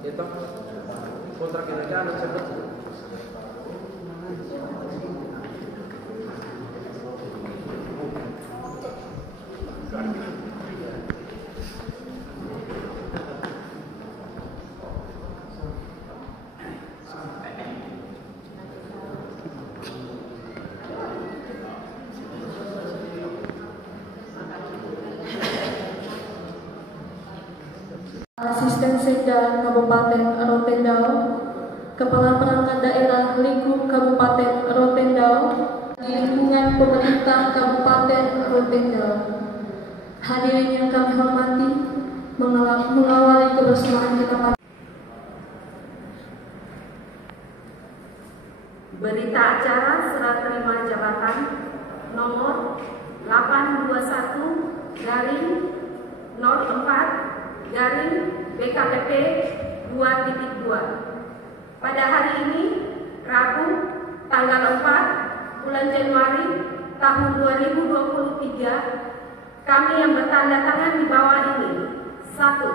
Itu kontrak kita ada sebut. Asisten Sekda Kabupaten Rotendao, Kepala Perangkat Daerah Lingkup Kabupaten Rotendao, di lingkungan pemerintah Kabupaten Rotendao. Hadirin yang kami hormati, mengawali kebersamaan kita. Berita acara serah terima jabatan nomor 821/04/BKPP 2.2. Pada hari ini, Rabu, tanggal 4 bulan Januari tahun 2023, kami yang bertanda tangan di bawah ini: 1.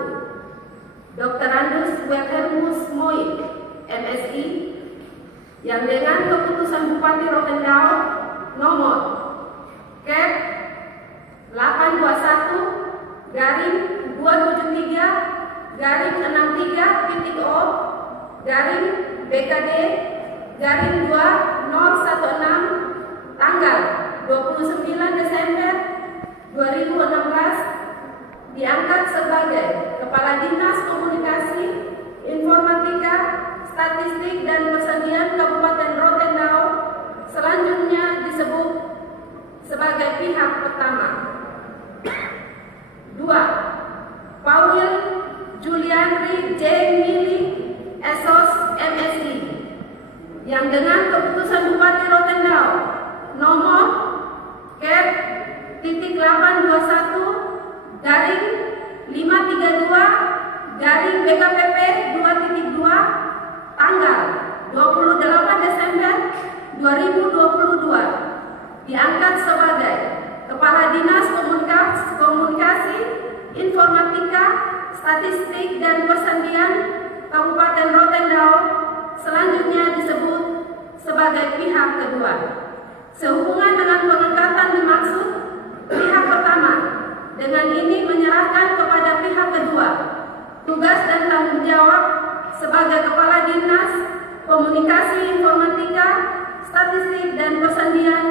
Dr. Andus Wilhelmus Moi, MSI, yang dengan keputusan Bupati Rotendao nomor Kep 821/73-O/BKD-2/016 tanggal 29 Desember 2016 diangkat sebagai Kepala Dinas Komunikasi, Informatika, Statistik dan Persediaan Kabupaten Rotendao, selanjutnya disebut sebagai pihak pertama. 2. Paul Julianri J. Mili, Esos, MSI, yang dengan keputusan Bupati Rotendao nomor Kep 821/532/BKPP 2.2 tanggal 28 Desember 2022 diangkat sebagai Kepala Dinas Komunikasi, Informatika, Statistik dan Persediaan Kabupaten Rotendao, selanjutnya disebut sebagai pihak kedua. Sehubungan dengan pengangkatan dimaksud, pihak pertama dengan ini menyerahkan kepada pihak kedua tugas dan tanggung jawab sebagai Kepala Dinas Komunikasi, Informatika, Statistik dan Persediaan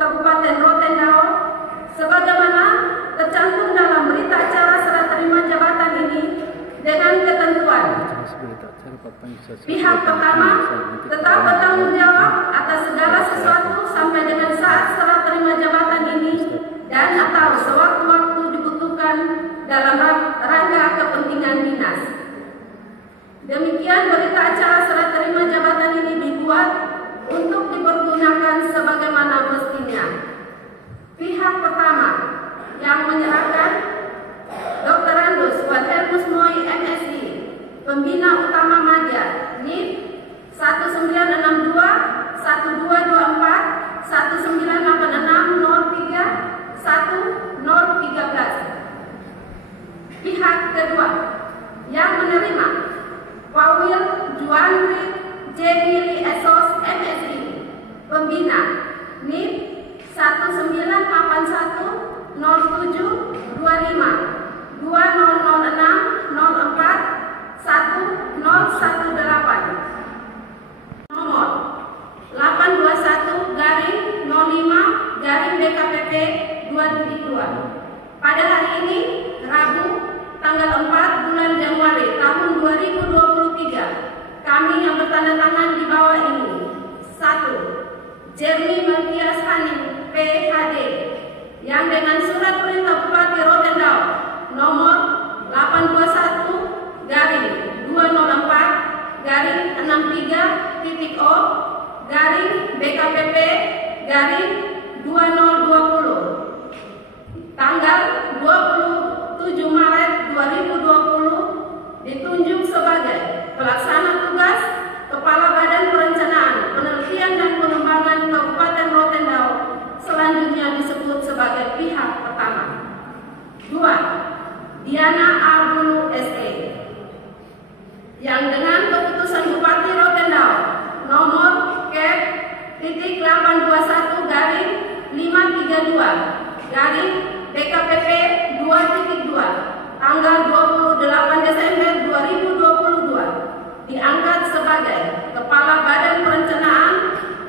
Kabupaten Rotendao, sebagaimana tercantum dalam berita acara serah terima jabatan ini dengan ketentuan: pihak pertama tetap bertanggung jawab atas segala sesuatu sampai dengan saat serah terima jabatan ini dan atau sewaktu-waktu dibutuhkan dalam rangka kepentingan dinas. Demikian berita acara serah terima jabatan ini dibuat untuk dipergunakan sebagaimana mestinya. Pihak pertama yang menyerahkan Dr. Andus Wilhelmus Moi, MSI, Pembina Utama Madya, NIP 1962-1284-1986-03-1013. Pihak kedua yang menerima Paul Juanri J. Mili, Esos, MSI, Pembina, NIP 1981-07-2006-04-1018 nomor 821/05/BKPP 2.2. Pada hari ini, Rabu, tanggal 4 bulan Januari tahun 2023, kami yang bertanda tangan di bawah ini: 1. Jeremy Melkias Hanim, PhD, yang dengan surat perintah Bupati Rotendao nomor 821/204-O/BKPP-2020 tanggal 27 Maret 2020 ditunjuk sebagai pelaksana tugas Kepala Badan Perencanaan, Penelitian dan Pengembangan Kabupaten Rotendao, selanjutnya disebut sebagai pihak pertama. 2. Diana Arbunu, SE, yang dengan keputusan Bupati Rotendao nomor Kep titik 821/532 garing BKPP 2.2 tanggal 28 Desember 2022 diangkat sebagai Kepala Badan Perencanaan,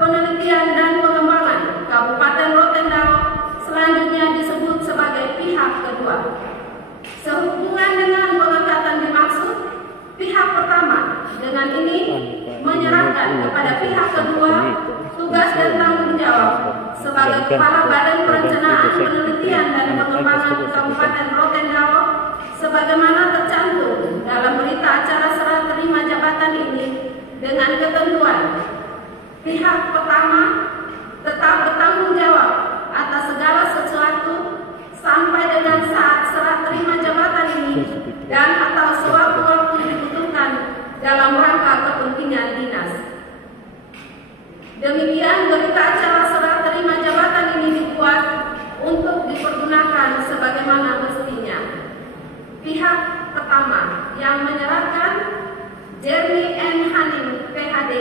Penelitian dan Pengembangan Kabupaten Rotendao, selanjutnya disebut sebagai pihak kedua. Sehubungan dengan pengangkatan dimaksud, pihak pertama dengan ini menyerahkan kepada pihak kedua tugas dan tanggung jawab sebagai Kepala Badan Perencanaan, Penelitian dan Pengembangan Kabupaten Rotendao sebagaimana tercantum dalam berita acara serah terima jabatan ini dengan ketentuan pihak pertama tetap bertanggung jawab atas segala sesuatu sampai dengan saat serah terima jabatan ini dan atau sewaktu-waktu dibutuhkan dalam rangka kepentingan dinas. Demikian berita acara serah terima jabatan ini dibuat untuk dipergunakan sebagaimana mestinya. Pihak pertama yang menyerahkan Jeremy N. Hanim, PhD,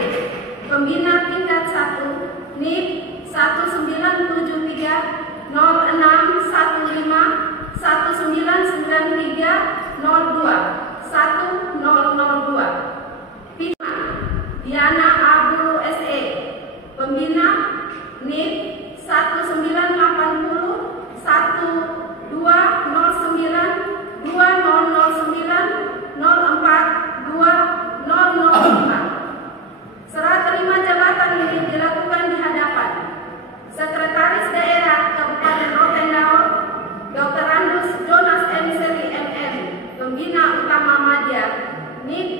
Pembina tingkat 1, NIP 1973 0615 1993 02 1002. Pihak Diana Abdul SE, Pembina NIP 1980 1209 2009 04 2005. Serah terima jabatan ini dilakukan di hadapan Sekretaris Daerah Kabupaten Rotendao Dr. Andus Jonas M. Seri MM, Pembina Utama Madya NIP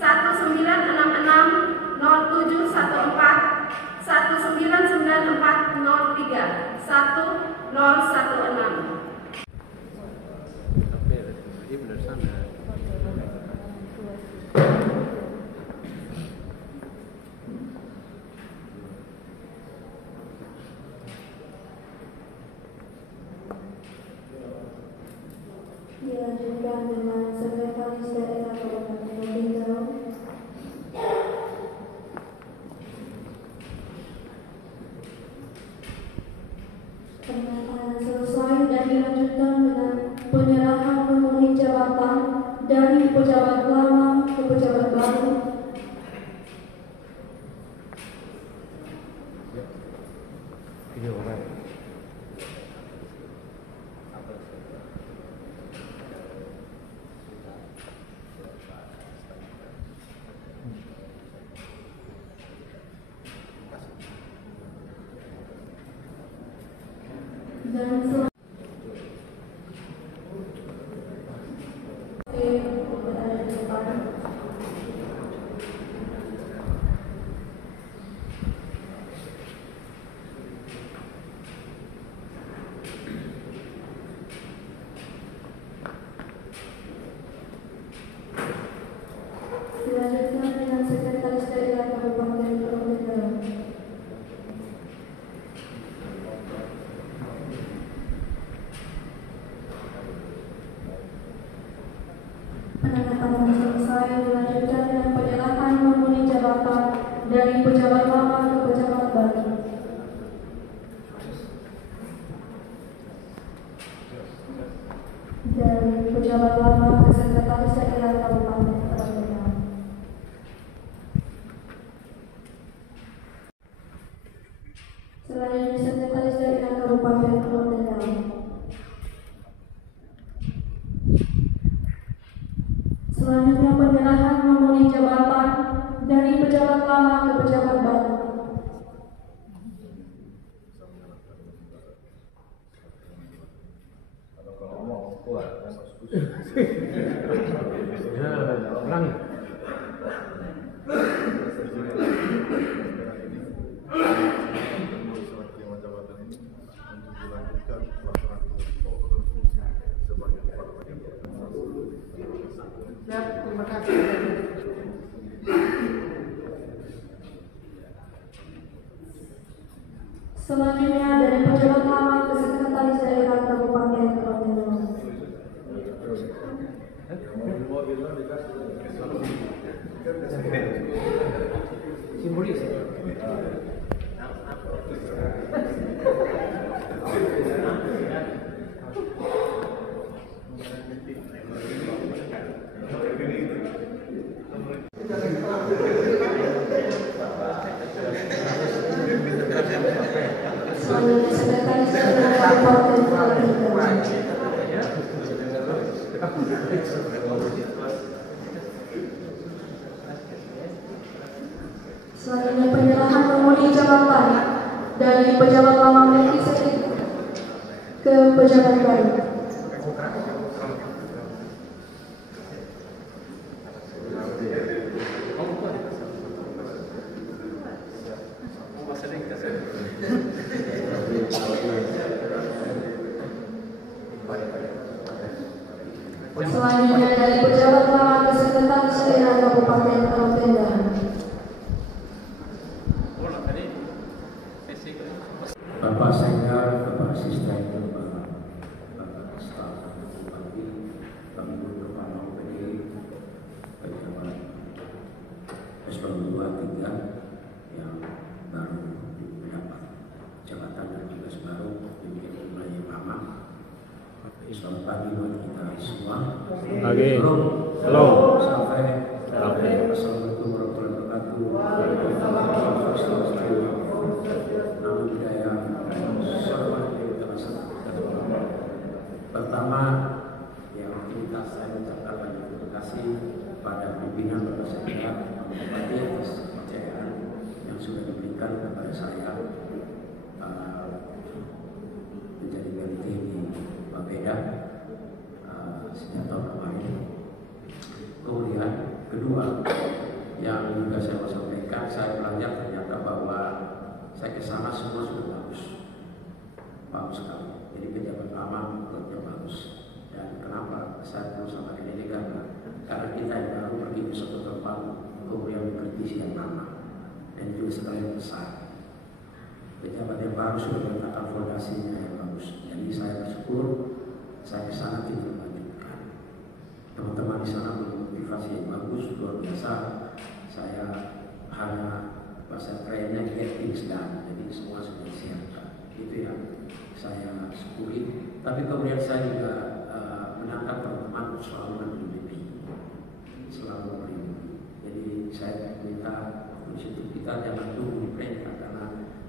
1966 0714 1994 03 1016. Dilanjutkan dengan Sekretaris Daerah Kabupaten Rotendao. Pernyataan selesai dan dilanjutkan dengan penyerahan memulih jabatan dari pejabat lama ke pejabat baru. Dan dilanjutkan dengan Sekretaris Daerah Kabupaten Rotendao. Penandatanganan selesai, dilanjutkan dengan penyerahan memulih jabatan dari pejabat lama ke pejabat baru. Dari pejabat lama ke Sekretaris Daerah Kabupaten Rotendao. Selanjutnya Sekretaris Daerah Kabupaten Rotendao. Selanjutnya penyerahan memulih jabatan dari pejabat lama ke pejabat baru. Terima kasih. Selanjutnya dari pejabat lama ke Sekretaris Daerah Kabupaten Rotendao. Simbolis. Selanjutnya penyerahan memulai jabatan dari pejabat lama Melkisedek ke pejabat baru. Selanjutnya dari pejabat lama ke Sekretaris Daerah Kabupaten Kaltenda. Bapak Sekda, Bapak Asisten, Bapak Staf, Bupati, Pak Ibu Kepala OPD, pejabat eselon 2, 3 yang baru mendapat jabatan dan tugas baru di wilayah yang lama. Selamat pagi buat kita semua. Pagi. Halo. Sampai. Assalamualaikum warahmatullahi wabarakatuh. Nama budaya pertama yang saya ucapkan banyak terima kasih pada pimpinan Bapak Sekda Bupati atas kepercayaan yang sudah diberikan kepada saya menjadi PLT di Bapeda sejak tahun kemarin. Kemudian kedua yang juga saya mau sampaikan, saya belajar ternyata bahwa saya kesana semua sudah bagus sekali. Jadi pejabat lama bekerja bagus. Dan kenapa saya perlu sama ini karena kita yang baru pergi ke suatu tempat kemudian mengkritisi yang lama dan juga sekalian besar. Pejabat yang baru sudah meletakkan fondasinya yang bagus. Jadi saya bersyukur saya kesana tidak melanjutkan. Teman-teman di sana motivasi yang bagus luar biasa. Saya hanya bahasa kerennya get things done. Jadi semua sudah disiapkan. Itu yang saya syukuri. Tapi kemudian saya juga menangkap teman-teman selalu bermimpi, selalu bermimpi. Jadi saya minta untuk kita jangan tunggu diperintah, karena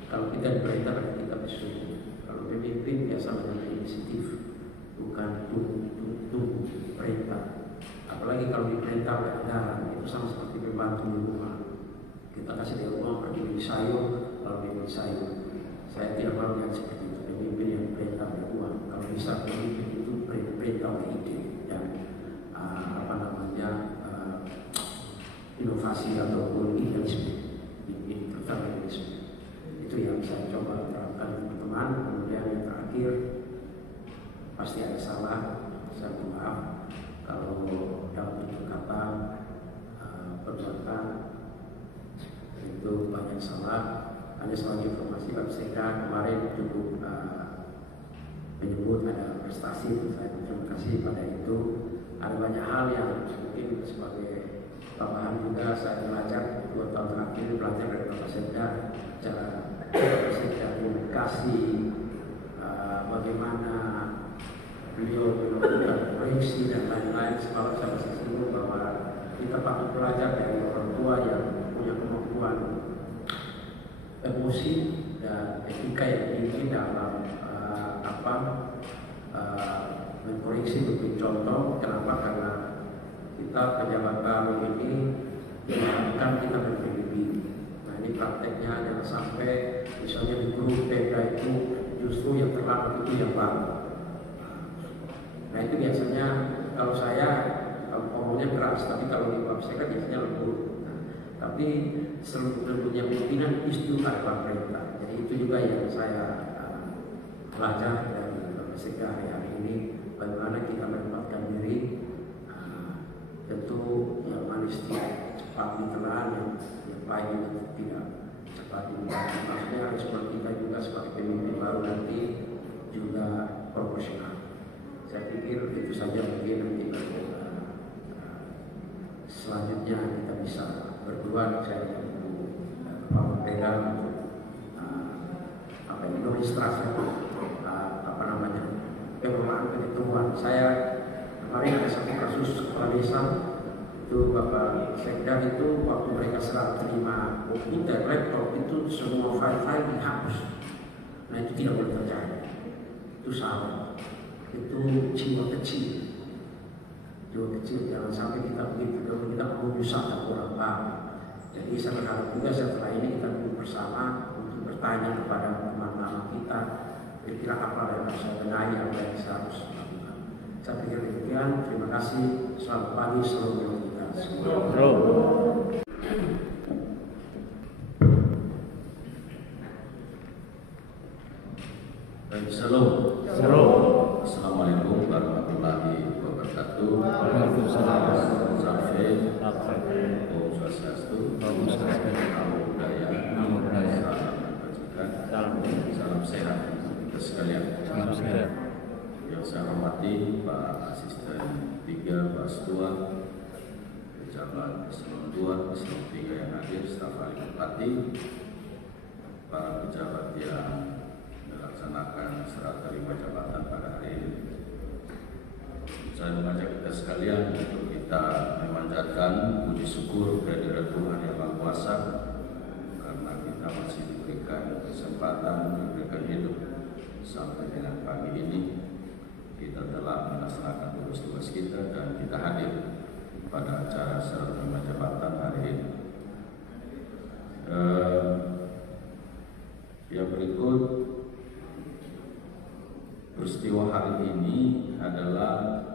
kalau kita diperintah kita bersyukur. Kalau pemimpin biasa mengambil inisiatif, bukan tunggu perintah. Apalagi kalau diperintah oleh anggaran, itu sama seperti pembantu di rumah. Kita kasih dia uang pergi beli sayur, kalau dia beli sayur. Saya tidak mau lihat seperti itu. Pemimpin yang perintah oleh uang. Kalau bisa pemimpin itu perintah oleh ide dan inovasi ataupun idealisme. Ini terutama idealisme. Itu yang saya coba terapkan teman-teman. Kemudian yang terakhir, pasti ada salah. Saya minta maaf kalau dalam tutur kata perbuatan itu banyak salah. Hanya sebagai informasi, Pak Sekda kemarin cukup menyebut ada prestasi, itu saya terima kasih pada itu. Ada banyak hal yang mungkin sebagai tambahan juga saya belajar 2 tahun terakhir, belajar dari Bapak Sekda cara Bapak Sekda komunikasi, bagaimana beliau melakukan proyeksi dan lain-lain. Semalam saya masih singgung bahwa kita patut belajar dari orang tua yang punya kemampuan emosi dan etika yang tinggi dalam memproyeksi bentuk contoh. Kenapa? Karena kita pejabat baru ini diharapkan kita bermimpi. Nah ini prakteknya jangan sampai misalnya di grup PK itu justru yang terlambat itu yang baru. Nah itu biasanya kalau saya ngomongnya keras, tapi kalau di bab saya kan biasanya lembut. Tapi seluruhnya pimpinan itu adalah perintah. Jadi itu juga yang saya belajar dari Bapak Sekda hari ini, bagaimana kita menempatkan diri. Tentu yang manis cepat ditelan, yang pahit itu tidak cepat ditelan. Maksudnya respon kita juga sebagai pemimpin baru nanti juga proporsional. Saya pikir itu saja mungkin nanti selanjutnya kita bisa berdua saya Ibu Kepala Beda untuk administrasi pengelolaan penghitungan. Saya kemarin ada satu kasus kepala desa itu Bapak Sekda itu waktu mereka serah terima komputer laptop itu semua file-file dihapus. Nah itu tidak boleh terjadi. Itu salah. Itu jiwa kecil. Jangan sampai kita begitu kalau kita mau menyusahkan orang lain. Jadi saya berharap juga setelah ini kita duduk bersama untuk bertanya kepada teman-teman kita kira-kira apa yang harus saya benahi, apa yang saya harus lakukan. Saya pikir demikian. Terima kasih. Selamat pagi seluruh kita semua. Shalom. Shalom. Assalamualaikum warahmatullahi wabarakatuh. Waalaikumsalam. Om Swastiastu. Namo Buddhaya. Salam kebajikan. Salam sehat kita sekalian. Yang saya hormati Pak Asisten 3, Pak Astua, pejabat Eselon 2, Eselon 3 yang hadir, staf ahli bupati, para pejabat yang melaksanakan serah terima jabatan pada hari ini. Saya mengajak kita sekalian untuk kita memanjatkan puji syukur kehadirat Tuhan Yang Maha Kuasa karena kita masih diberikan kesempatan, diberikan hidup sampai dengan pagi ini. Kita telah melaksanakan tugas-tugas kita dan kita hadir pada acara serah terima jabatan hari ini. Yang berikut, peristiwa hari ini adalah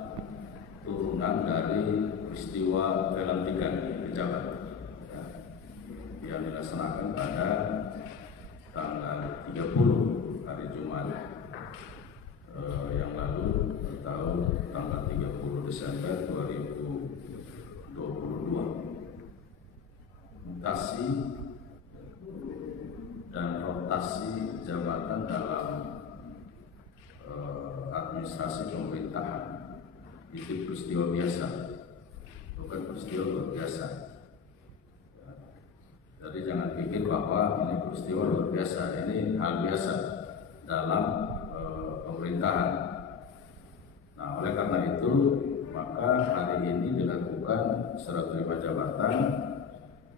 turunan dari peristiwa pelantikan pejabat yang dilaksanakan pada tanggal 30 hari Jumat yang lalu atau tanggal 30 Desember 2022. Mutasi dan rotasi jabatan dalam administrasi pemerintahan itu peristiwa biasa, bukan peristiwa luar biasa. Jadi jangan pikir bahwa ini peristiwa luar biasa, ini hal biasa dalam pemerintahan. Nah, oleh karena itu maka hari ini dilakukan serah terima jabatan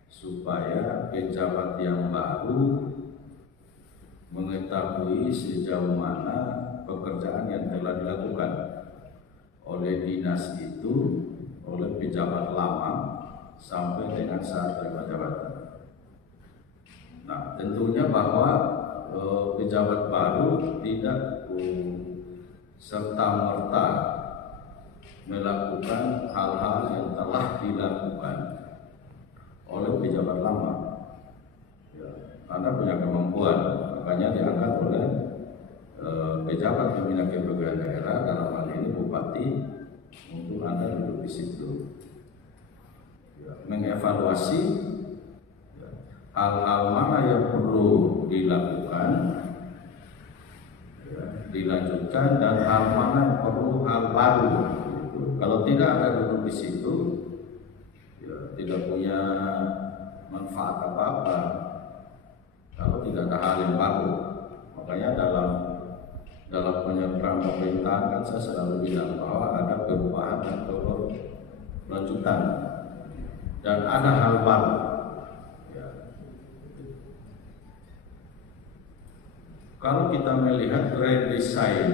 supaya pejabat yang baru mengetahui sejauh mana pekerjaan yang telah dilakukan oleh dinas itu, oleh pejabat lama sampai dengan saat terima jabatan. Nah, tentunya bahwa pejabat baru tidak serta-merta melakukan hal-hal yang telah dilakukan oleh pejabat lama. Ya, Anda punya kemampuan, makanya diangkat oleh pejabat pembina kepegawaian daerah, dalam hal ini bupati, untuk Anda duduk di situ, ya, mengevaluasi ya, hal-hal mana yang perlu dilakukan, ya, dilanjutkan, dan hal mana yang perlu hal baru. Gitu. Kalau tidak ada duduk di situ, ya, tidak punya manfaat apa-apa. Kalau tidak ada hal yang baru, makanya dalam penyertaan pemerintahan kan saya selalu bilang bahwa ada perubahan atau lanjutan dan ada hal baru. Ya. Kalau kita melihat redesign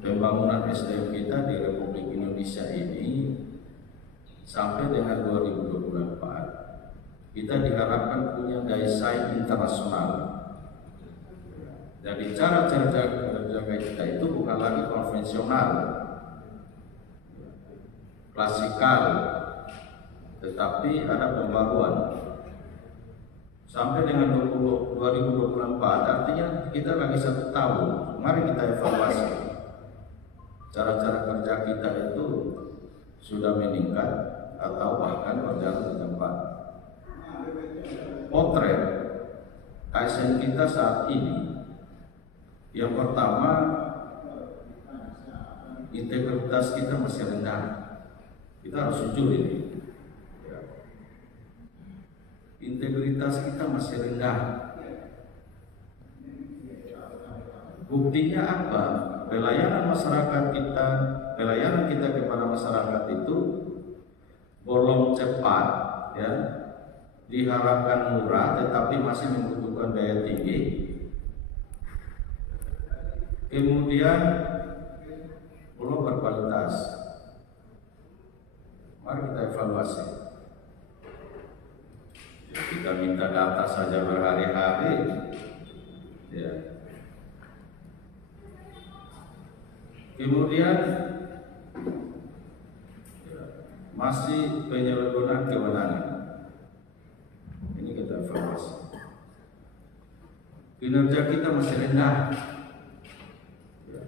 pembangunan SDM kita di Republik Indonesia ini sampai dengan 2024, kita diharapkan punya daya saing internasional. Jadi cara kerja kita itu bukan lagi konvensional, klasikal, tetapi ada pembaruan. Sampai dengan 2024, artinya kita lagi 1 tahun. Mari kita evaluasi. Cara-cara kerja kita itu sudah meningkat atau bahkan berjalan di tempat. Potret ASN kita saat ini, yang pertama, integritas kita masih rendah. Kita harus jujur ini. produktivitas kita masih rendah. Buktinya apa? Pelayanan kita kepada masyarakat itu belum cepat, ya, diharapkan murah, tetapi masih membutuhkan daya tinggi. Kemudian belum berkualitas. Mari kita evaluasi. Kita minta data saja berhari-hari, ya. Kemudian ya, masih penyalahgunaan kewenangan. Ini kita evaluasi. Kinerja kita masih rendah. Ya.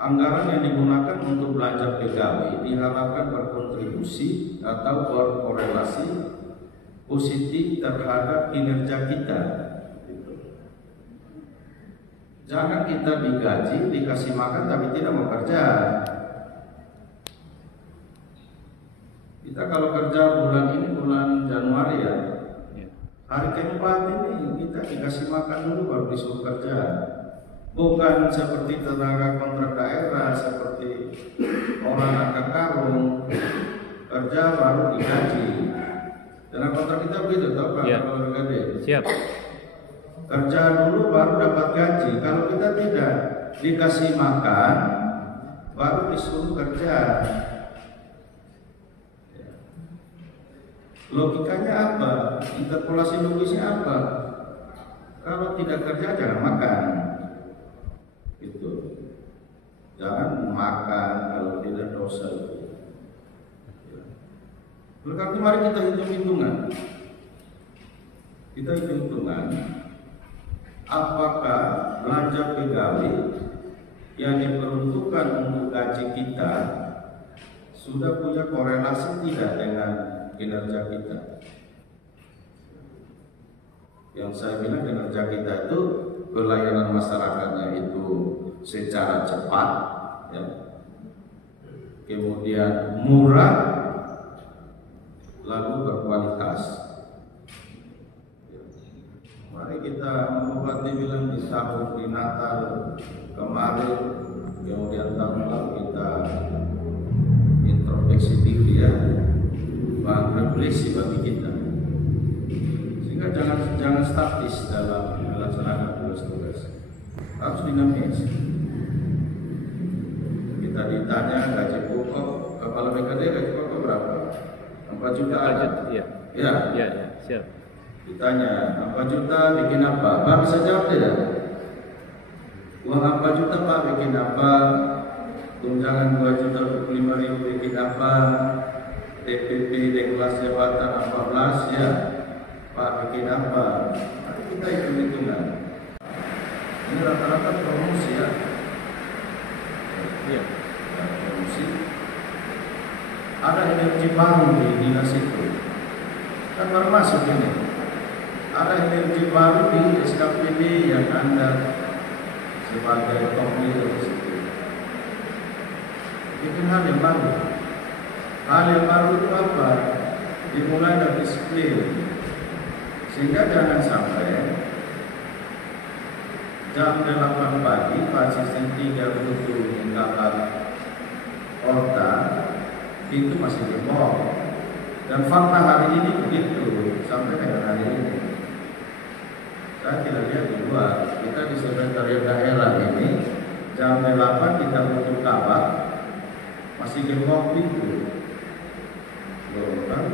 Anggaran yang digunakan untuk belanja pegawai diharapkan berkontribusi atau berkorelasi positif terhadap kinerja kita. Jangan kita digaji, dikasih makan tapi tidak mau kerja. Kita kalau kerja bulan ini, bulan Januari ya, hari keempat ini kita dikasih makan dulu baru disuruh kerja. Bukan seperti tenaga kontrak daerah, seperti orang angkat karung, kerja baru digaji. Tenaga kontrak kita begitu, tahu Pak? Kalau gede. Siap. Kerja dulu baru dapat gaji. Kalau kita tidak dikasih makan, baru disuruh kerja. Logikanya apa? Interpolasi logisnya apa? Kalau tidak kerja jangan makan. Itu. Jangan makan kalau tidak dosa. Berarti mari kita hitung-hitungan. Kita hitung-hitungan. Apakah belanja pegawai yang diperuntukkan untuk gaji kita sudah punya korelasi tidak dengan kinerja kita? Yang saya bilang kinerja kita itu pelayanan masyarakatnya itu secara cepat, ya. Kemudian murah, lalu berkualitas. Mari kita mengobati bilang di tahun di Natal kemarin, kemudian tahun lalu kita introspeksi diri, ya, bahan refleksi bagi kita, sehingga jangan statis dalam melaksanakan tugas-tugas, harus dinamis. Kita ditanya gaji pokok kepala BKD, gaji pokok berapa? 4 juta aja. Ya. Siap. Ditanya, 4 juta bikin apa? Pak bisa jawab tidak? Uang 4 juta Pak bikin apa? Tunjangan 2 juta 25.000 bikin apa? TPP deklarasi jabatan 14 ya. Pak bikin apa? Mari kita hitung-hitungan. Ini rata-rata promosi ya. Iya. Promosi. Ada energi baru di dinas itu. Kan baru masuk ini. Ada energi baru di SKPD yang Anda sebagai top leader di situ. Itu hal yang baru. Hal yang baru itu apa? Dimulai dari disiplin. Sehingga jangan sampai jam 8 pagi asisten 3 butuh tingkatan kota itu masih gembok. Dan fakta hari ini begitu sampai dengan hari ini. Saya tidak lihat di luar. Kita di sekretariat daerah ini jam 8 kita butuh kabar masih gembok itu. Belum kan?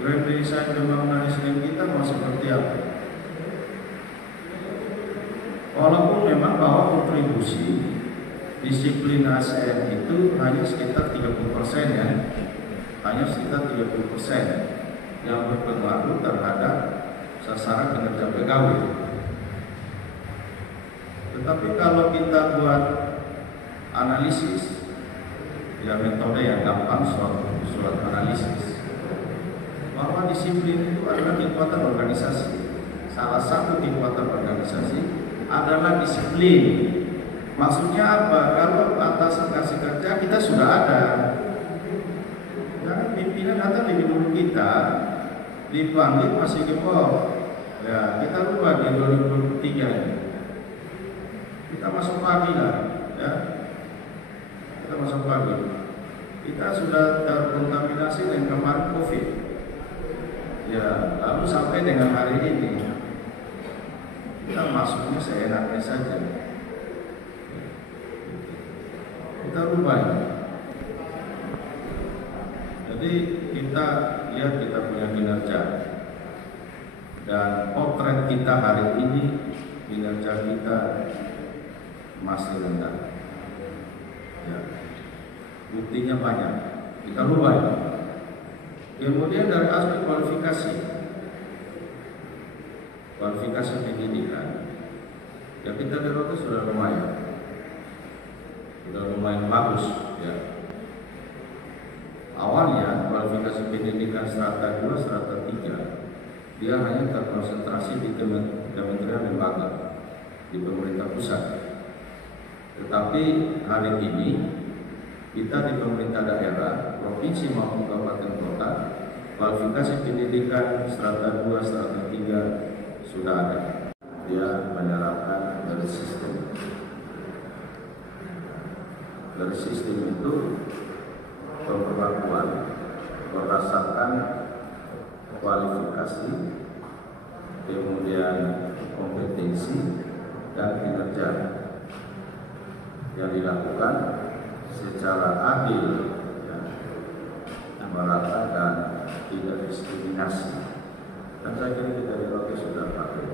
Grand design pembangunan SDM kita mau seperti apa? Walaupun memang bahwa kontribusi disiplin ASN itu hanya sekitar 30% ya, hanya sekitar 30% yang berpengaruh terhadap sasaran kinerja pegawai. Tetapi kalau kita buat analisis, ya metode yang gampang surat analisis, bahwa disiplin itu adalah kekuatan organisasi. Salah satu kekuatan organisasi adalah disiplin. Maksudnya apa? Kalau atasan kasih kerja kita sudah ada. datang di gedung kita dipanggil masih gembor. Ya, kita lupa di 2023 ini. Kita masuk pagi lah, ya. Kita masuk pagi. Kita sudah terkontaminasi dengan kemarin COVID. Ya, lalu sampai dengan hari ini kita masuknya seenaknya saja. Kita lupa ya. Jadi kita lihat kita punya kinerja dan potret kita hari ini, kinerja kita masih rendah. Ya. Buktinya banyak. Kita lupa ya. Kemudian dari aspek kualifikasi pendidikan, ya kita lihat itu sudah lumayan bagus ya. Awalnya kualifikasi pendidikan strata 2, strata 3 dia hanya terkonsentrasi di kementerian lembaga di pemerintah pusat. Tetapi hari ini kita di pemerintah daerah, provinsi maupun kabupaten kota, kualifikasi pendidikan strata 2, strata 3 sudah ada. Dia menerapkan dari sistem. Dari sistem itu pemberlakuan berdasarkan kualifikasi, kemudian kompetensi dan kinerja yang dilakukan secara adil, ya, merata dan tidak diskriminasi. Dan saya kira kita di Rote sudah pakai.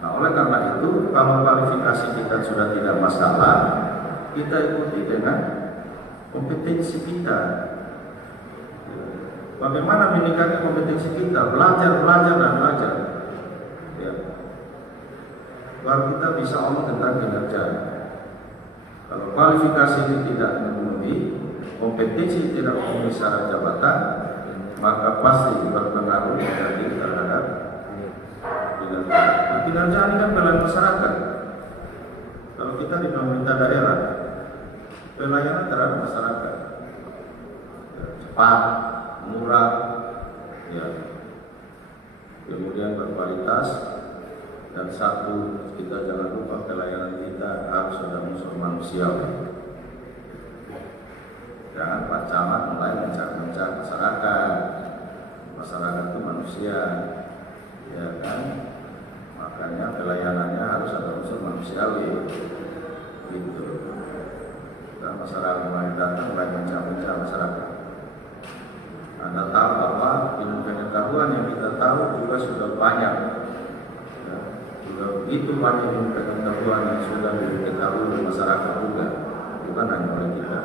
Nah, oleh karena itu, kalau kualifikasi kita sudah tidak masalah, kita ikuti dengan kompetensi kita. Bagaimana meningkatkan kompetensi kita? Belajar dan belajar. Ya. Baru kita bisa ngomong tentang kinerja. Kalau kualifikasi ini tidak memenuhi, kompetensi tidak memenuhi syarat jabatan, maka pasti berpengaruh negatif terhadap kinerja. Nah, kinerja ini kan pelayanan masyarakat. Kalau kita di pemerintah daerah, pelayanan terhadap masyarakat ya, cepat, murah, ya, kemudian berkualitas, dan satu, kita jangan lupa pelayanan kita harus ada unsur manusiawi. Jangan Pak Camat mulai mencari masyarakat itu manusia, ya kan? Makanya pelayanannya harus ada unsur manusiawi, gitu. Dan masyarakat mulai datang mulai mencari masyarakat. Anda tahu bahwa ilmu pengetahuan yang kita tahu juga sudah banyak. Ya, sudah begitu banyak ilmu pengetahuan yang sudah diketahui oleh masyarakat juga, bukan hanya oleh kita.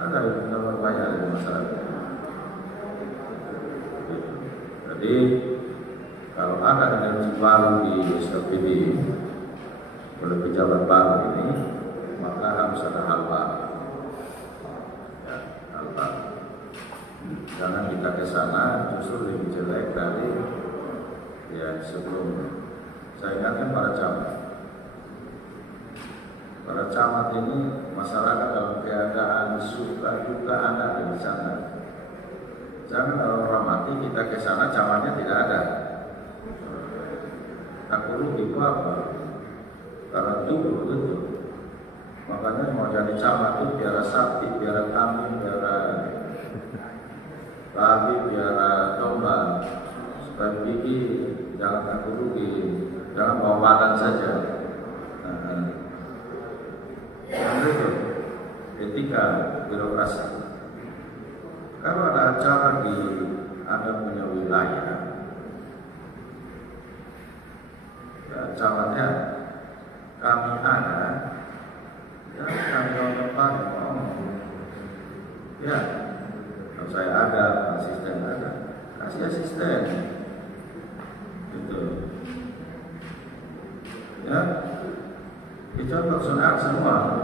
Ada ilmu pengetahuan banyak dari masyarakat. Jadi kalau ada energi baru di SLPD oleh pejabat baru ini, maka harus ada hal baru. Ya, hal baru. Jangan kita ke sana justru lebih jelek dari ya sebelum. Saya ingatkan para camat ini masyarakat dalam keadaan suka duka ada di sana. Jangan kalau orang mati kita ke sana camatnya tidak ada. Aku rugi itu apa? Karena tubuh itu. Makanya mau jadi camat itu biara sapi, biara kambing, biara babi, biara domba, supaya gigi jangan takut rugi, jangan bawa badan saja. Itu etika birokrasi. Kalau ada acara di Anda punya wilayah, ya, camatnya kami ada, ya kami tahun depan, ya. Kalau saya ada, asisten ada, kasih asisten, gitu, ya, itu personal semua.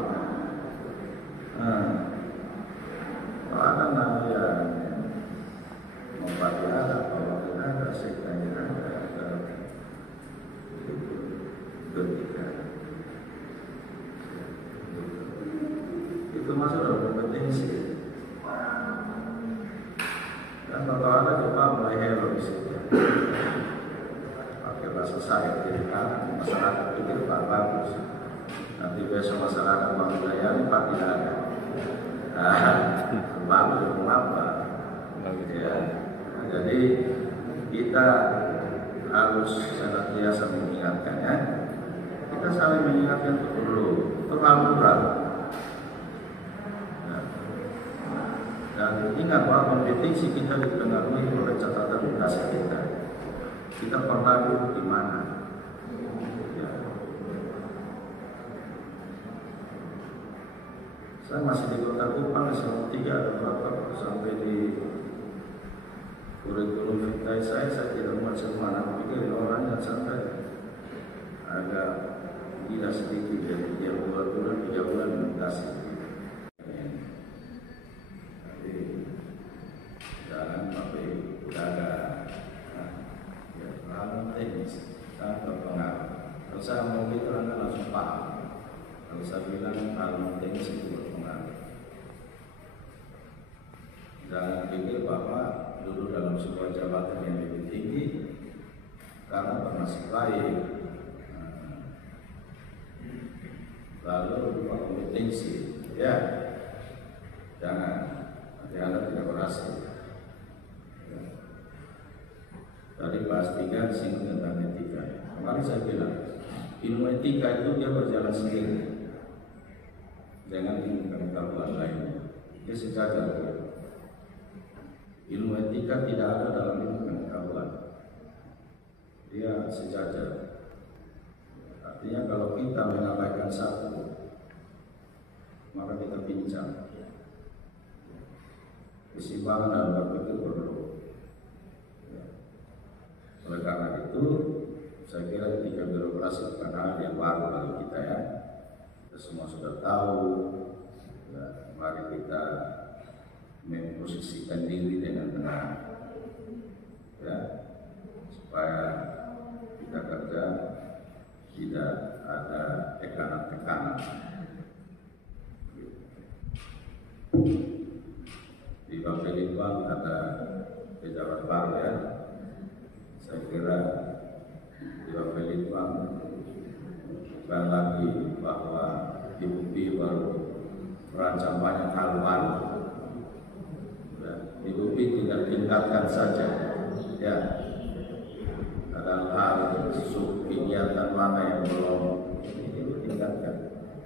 Kalau ada namanya mau bagi ada, kalau tidak ada, sektornya ada, ketika itu masuk dalam kompetensi. Dan kalau ada coba mulai hero di situ. Pakai bahasa saya kiri kanan, masyarakat pikir Pak bagus. Nanti besok masyarakat Bang Daya ini Pak tidak ada. Bagus mengapa? Ya. Nah, jadi kita harus senantiasa mengingatkan ya. Kita saling mengingatkan itu perlu, terlalu berat. Dan ingat bahwa kompetisi kita dipengaruhi oleh catatan industri kita. Kita pernah duduk di mana? Ya. Saya masih di Kota Kupang SMA 3 ada berapa sampai di kurikulum vitae saya tidak macam mana. Pikir orang yang santai agak tidak sedikit dari tiap 2 bulan 3 bulan mutasi. Jangan pakai udara, ya terlalu teknis, kan berpengaruh. Kalau saya mau gitu Anda langsung paham. Kalau saya bilang terlalu teknis itu berpengaruh. Jangan pikir bahwa duduk dalam sebuah jabatan yang lebih tinggi karena bernasib baik, lalu berupa kompetensi, ya jangan nanti Anda tidak berhasil. Tadi bahas 3 singgung tentang etika. Kemarin saya bilang ilmu etika itu dia berjalan sendiri, jangan ilmu pengetahuan lainnya. Dia sejajar. Ilmu etika tidak ada dalam ilmu pengetahuan. Dia sejajar. Artinya kalau kita mengabaikan satu, maka kita pincang. Keseimbangan dalam berpikir perlu. Oleh karena itu, saya kira ketika birokrasi bukan hal yang baru bagi kita ya. Kita semua sudah tahu. Ya, mari kita memposisikan diri dengan benar, ya, supaya kita kerja tidak ada tekanan-tekanan. Di Bapelitbang ada pejabat baru ya. Saya kira di Bapelitbang bukan lagi bahwa Ibu Pi baru merancang banyak hal baru. Ibu Pi tidak tingkatkan saja, ya. Ada hal kegiatan mana yang belum ditingkatkan.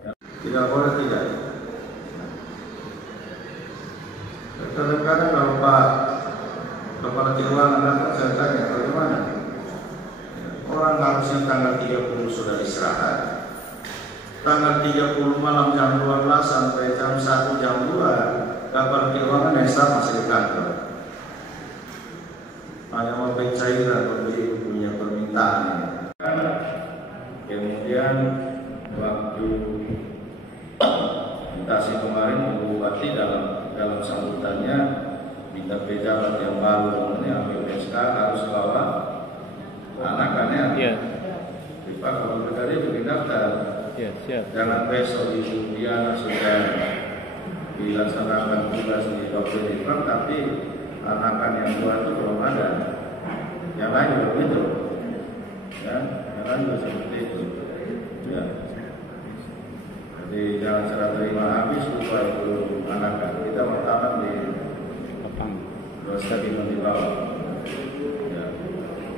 Ya. Tidak boleh tidak. Kadang-kadang kalau Pak Kepala Keuangan datang, saya tanya bagaimana? Orang harusnya tanggal 30 sudah istirahat, tanggal 30 malam jam 12 sampai jam 1 jam 2 Kepala Keuangan yang staff masih di kantor. Hanya mau pencairan pembeli punya permintaan. Kemudian waktu mutasi kemarin Ibu Bupati dalam sambutannya minta pejabat yang baru ini ambil SK harus bawa anak-anaknya. Yeah. Pak kalau berkali itu daftar. Yeah, siap. Jangan besok Ibu Diana sudah dilaksanakan tugas di Bapelitbang tapi anak-anak yang tua itu belum ada. Yang lain juga begitu. Ya, yang lain juga seperti itu. Ya. Jadi jangan serah terima habis lupa itu anak-anak. Kita pertama di stadion di bawah. Ya.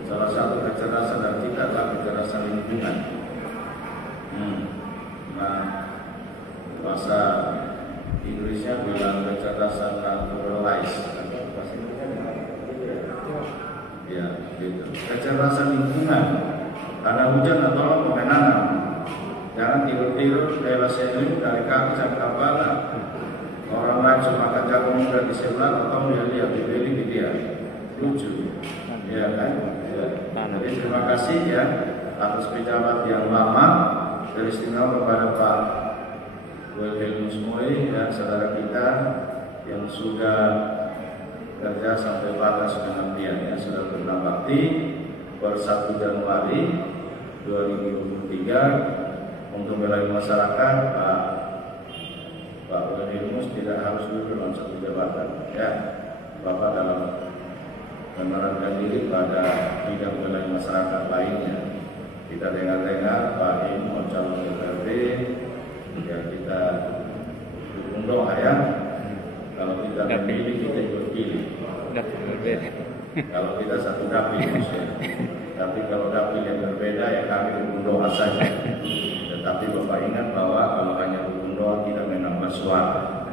Salah satu kecerdasan dan kita adalah kecerdasan lingkungan. Nah, bahasa Inggrisnya bilang kecerdasan naturalized. Ya, gitu. Kecerdasan lingkungan. Karena hujan atau menanam. Jangan tidur-tidur daerah sendiri dari kaki sampai kepala. Orang lain cuma makan jagung muda di sebelah atau dia lihat dibeli di dia. Lucu. Ya kan? Ya. Jadi terima kasih ya atas pejabat yang lama. Dari istimewa kepada Pak Wilhelmus Moy dan saudara kita yang sudah kerja sampai batas pengabdian ya sudah berbakti per 1 Januari 2023 untuk melayani masyarakat. Pak Wilhelmus tidak harus duduk dalam satu jabatan ya. Bapak dalam menerapkan diri pada bidang wilayah masyarakat lainnya. Kita dengar-dengar Pak Im mau calon DPRD, ya kita dukung doa ya. Kalau kita memilih, kita ikut pilih. Kalau kita satu dapil, tapi kalau dapil yang berbeda ya kami dukung doa saja. Tetapi Bapak ingat bahwa kalau hanya dukung doa tidak menambah suara.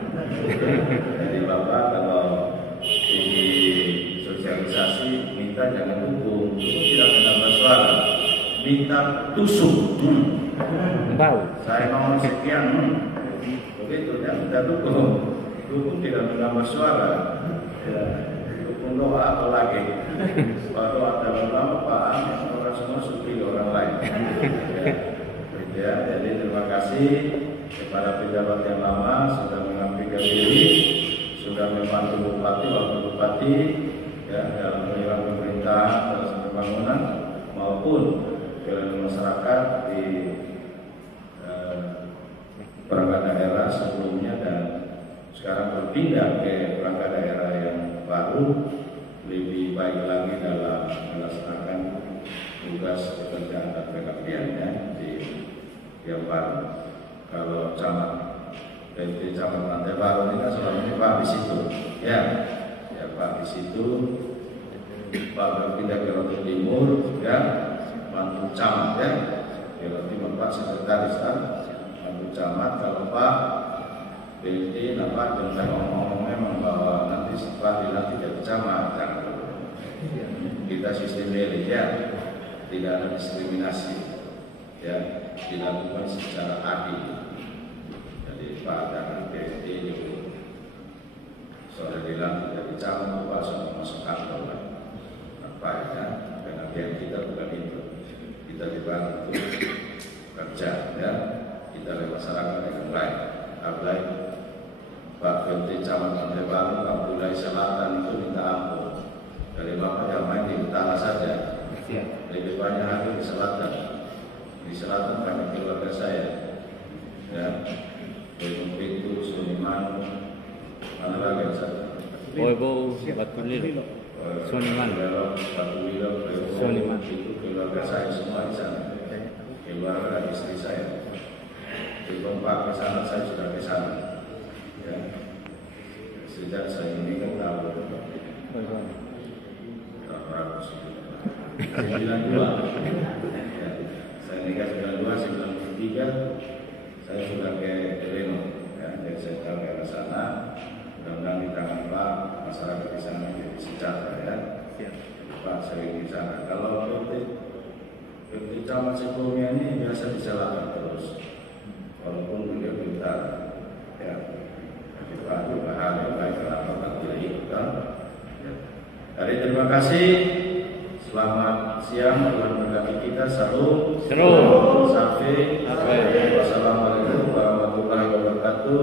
Jadi Bapak kalau di sosialisasi minta jangan dukung, tidak menambah suara, minta tusuk. Saya mau sekian, begitu ya, minta dukung tidak menambah suara. Ya, dukung doa atau lagi, kalau doa dalam lama Pak orang semua suki orang lain. Ya, jadi terima kasih kepada pejabat yang lama sudah mengabdikan diri, sudah membantu bupati, wakil bupati, ya, dalam menjalankan pemerintahan dalam pembangunan maupun dalam masyarakat di perangkat daerah sebelumnya dan sekarang berpindah ke perangkat daerah yang baru, lebih baik lagi dalam melaksanakan tugas pekerjaan dan pengabdiannya di yang baru. Kalau camat PT Camat Pantai Baru ini kan selama ini Pak di situ, ya Pak di situ, Pak berpindah ke Roti Timur, ya bantu camat ya, ke Roti Timur Pak sekretaris kan, bantu camat. Kalau Pak PT, Pak jangan ngomong memang bahwa nanti setelah dilantik jadi camat, jangan. Kita sistem milih ya, tidak ada diskriminasi, ya dilakukan secara adil. Jadi Pak dan PT itu sore dilantik jadi camat, Pak sudah masuk kantor kan. Pak ya, pengertian kita bukan itu. Kita dibantu kerja ya, kita oleh masyarakat dengan baik. Apalagi Pak PT Camat Pantai Baru, Abdullah Selatan itu minta ampun. Dari Bapak yang main di utara saja, lebih banyak lagi di selatan. Di selatan banyak keluarga saya, ya, Pintu, Suniman, mana lagi saya? Oibo, Batulilo, Suniman, Suniman, itu keluarga saya semua di sana, keluarga istri saya. Sebelum Pak ke sana, saya sudah ke sana. Ya. Sejak saya ini kan tahun 92. Ya. Saya nikah 92, 93 saya sudah ke Reno, ya, dari sentral ke sana. Mudah-mudahan di tangan Pak masyarakat di sana jadi sejahtera ya. Pak saya di sana. Kalau PT Camat sebelumnya ini biasa disalahkan terus, walaupun beliau pintar, ya. Tapi Pak juga hal yang baik kenapa Pak tidak ikut kan? Ya. Jadi terima kasih. Selamat siang, Tuhan berkati kita. Salam. Safi. Wassalamualaikum warahmatullahi wabarakatuh.